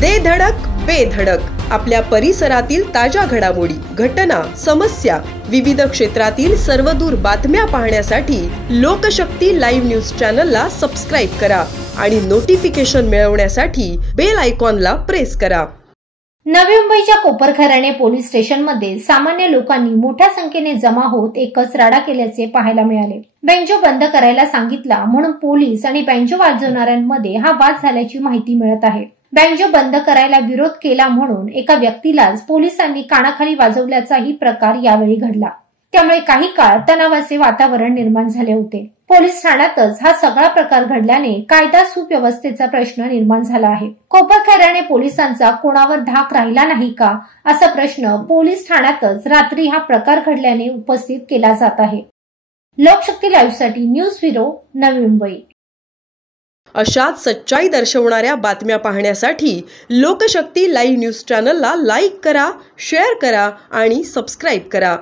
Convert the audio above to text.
दे धडक बेधडक आपल्या परिसरातील ताज्या घडामोडी, घटना, समस्या, विविध क्षेत्रातील सर्वदूर बातम्या पाहण्यासाठी लोकशक्ती लाईव्ह न्यूज चॅनलला सबस्क्राईब करा आणि नोटिफिकेशन मिळवण्यासाठी बेल आयकॉनला प्रेस करा। नवी मुंबईच्या कोपरखैरणे पोलीस स्टेशनमध्ये सामान्य लोकांनी मोठ्या संख्येने जमा होत एकच राडा केल्याचे पाहायला मिळाले। बँजो बंद करायला सांगितला म्हणून पोलीस आणि बँजो वाजवणाऱ्यांमध्ये हा वाद झाल्याची माहिती मिळत आहे। बँजो बंद करायला विरोध केला म्हणून एका व्यक्तीलाच पोलिसांनी कानाखाली वाजवल्याचाही प्रकार यावेळी घडला। त्यामुळे काही काळ तणावाचे वातावरण निर्माण झाले होते। पोलीस ठाण्यातच हा सगळा प्रकार घडल्याने कायदा सुव्यवस्थेचा प्रश्न निर्माण झाला आहे। कोपरखैरणे पोलिसांचा कोणावर धाक राहिला नाही का असा प्रश्न पोलीस ठाण्यातच रात्री हा प्रकार घडल्याने उपस्थित केला जात आहे। लोकशक्ती लाईव्ह साठी न्यूज ब्युरो, नवी मुंबई। अशाच सच्चाई दर्शवणाऱ्या बातम्या पाहण्यासाठी लोकशक्ती लाईव्ह न्यूज चॅनलला लाईक करा, शेअर करा आणि सबस्क्राईब करा।